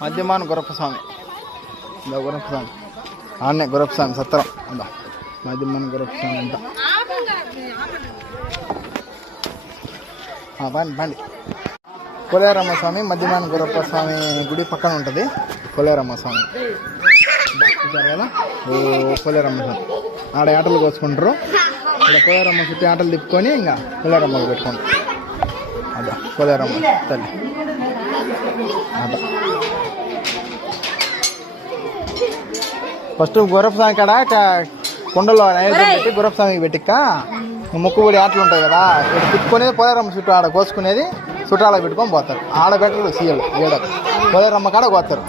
మధ్యమాన గురప్పస్వామి గురప్పస్వామి ఆడనే గురప్పస్వామి సత్తరం అందా మధ్యమాన గురప్పస్వామి అంతా బండి పోలేరమ్మ స్వామి మధ్యమాన గురప్పస్వామి గుడి పక్కన ఉంటుంది పోలేరమ్మ స్వామి కదా పోలేరమ్మ స్వామి ఆడ ఆటలు కోసుకుంటారు ఇక్కడ పోలేరమ్మ చుట్టూ ఆటలు తిప్పుకొని ఇంకా పోలేరమ్మకి పెట్టుకుంటారు అదా పోలేరమ్మ తల్లి అదా ఫస్ట్ గురప్పస్వామి కాడ కొండలో నైవేద్యం పెట్టి గురప్పస్వామికి పెట్టిక్క ముక్కుబడి ఆటలు ఉంటాయి కదా ఇక్కడ తిప్పుకునేది పోలేరమ్మ చుట్టూ ఆడ కోసుకునేది చుట్టాలకు పెట్టుకొని పోతారు ఆడ పెట్టరు సీఎలు ఏడ పోలేరమ్మ కాడ పోతారు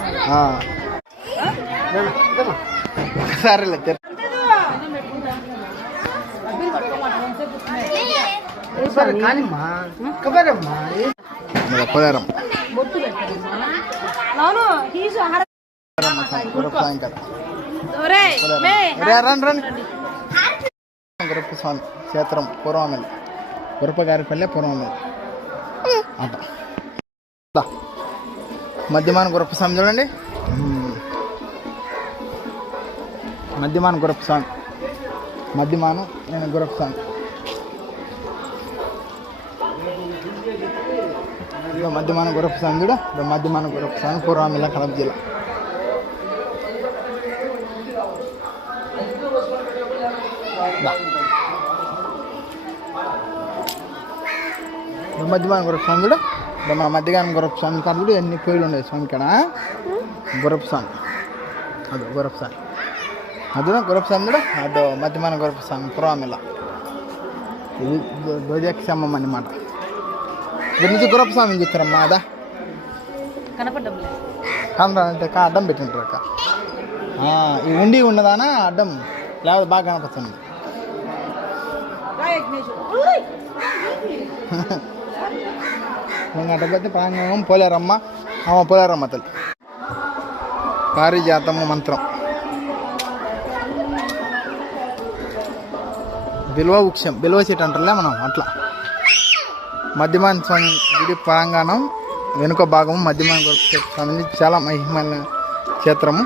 సరేలే పోలేరమ్మ గురప్పస్వామి క్షేత్రం పూర్వమెల్లి గురప్పగారిపల్లె పూర్వమెల్లి అంట మధ్యమాన గురప్పస్వామి చూడండి మధ్యమాన గురప్పస్వామి మధ్యమానం నేను గురప్పస్వామి మధ్యమాన గురప్పస్వామి చూడ మధ్యమాన గురప్పస్వామి పూర్వమెల్లి కడప జిల్లా మధ్యమాన గురప్పస్వామి కూడా మన మధ్యగానం గురప్పస్వామి కాడ కూడా ఎన్ని పేర్లు ఉండేవి స్వామి కాడ గురప్పస్వామి అదో గురప్పస్వామి అదో గురప్పస్వామి కూడా అదో మధ్యమాన గురప్పస్వామి పురామిల్ల ఇది దోజక్షమ్మం అన్నమాట దీని నుంచి గురప్పస్వామి చూస్తారమ్మా అదా కనరా అంటే అడ్డం పెట్టింటారు అక్క ఈ ఉండి ఉండదానా అడ్డం లేకపోతే బాగా కనపడుతుంది అట్టపోతే ప్రాంగణం పోలేరమ్మ పోలేరమ్మ తల్లి పారిజాతము మంత్రం బిల్వ వృక్షం బిల్వ చెట్టు అంటారులే మనం అట్లా మధ్యమాన స్వామి గుడి ప్రాంగణం వెనుక భాగము మధ్యమాన స్వామి చాలా మహిమ క్షేత్రము